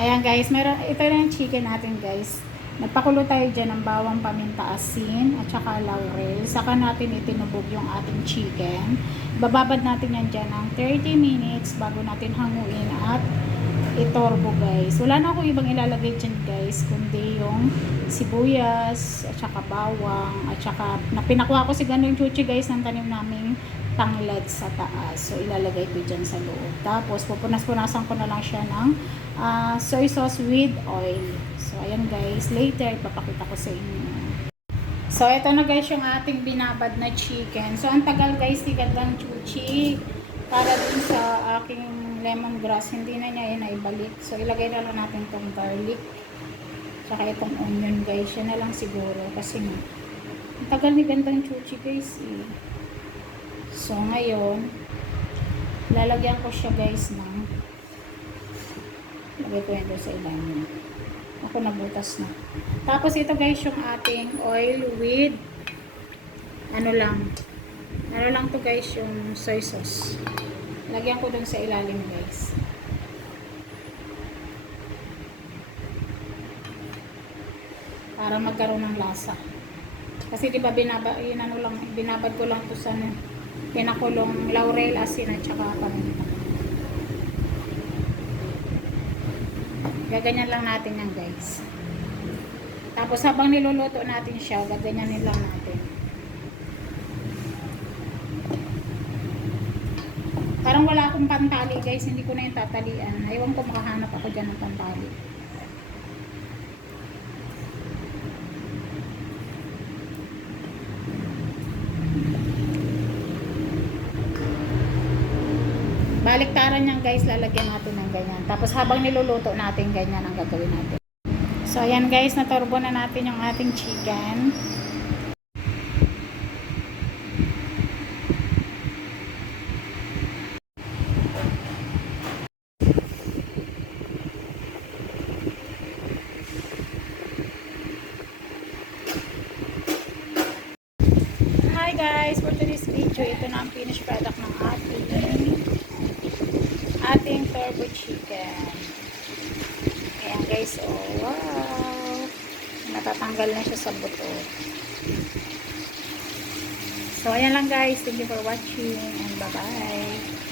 Ayan guys, ito na yung chicken natin guys. Nagpakulo tayo dyan ng bawang, paminta, asin, at saka laurel. Saka natin itinubog yung ating chicken. Bababad natin yan dyan ng 30 minutes bago natin hanguin at itorbo guys. Wala na akong ibang ilalagay dyan guys, kundi yung sibuyas, at saka bawang, at saka pinakuha ko si ganong chuchi guys ng tanim naming tanglad sa taas. So ilalagay ko dyan sa loob. Tapos pupunas-punasan ko na lang siya ng soy sauce with oil. So ayan guys, later ipapakita ko sa inyo. So ito na guys yung ating binabad na chicken. So ang tagal guys ni Gandang Chuchi para dun sa aking lemongrass, hindi na niya yun naibalik. So ilagay na lang natin tong garlic saka itong onion guys. Yan na lang siguro kasi nga ang tagal ni Gandang Chuchi guys eh. So ngayon lalagyan ko siya guys ng lagay ko yan sa ilalim. Ako nabutas na. Tapos ito guys yung ating oil with ano lang to guys yung soy sauce. Lagyan ko dun sa ilalim guys. Para magkaroon ng lasa. Kasi diba binabad ko lang to sa pinakulong laurel, asin at saka paminta. Gaganyan lang natin yan guys. Tapos habang niluluto natin siya, gaganyanin lang natin. Parang wala akong pantali guys, hindi ko na yung tatalian. Ayaw ko makahanap ako dyan ng pantali. Baliktaran yan guys, lalagyan natin ng ganyan. Tapos habang niluluto natin, ganyan ang gagawin natin. So ayan guys, naturbo na natin yung ating chicken. Hi guys, for today's video, ito na ang finished product ng ating turbo chicken. Ayan guys, oh wow, natatanggal na siya sa buto. So ayan lang guys, thank you for watching and bye bye.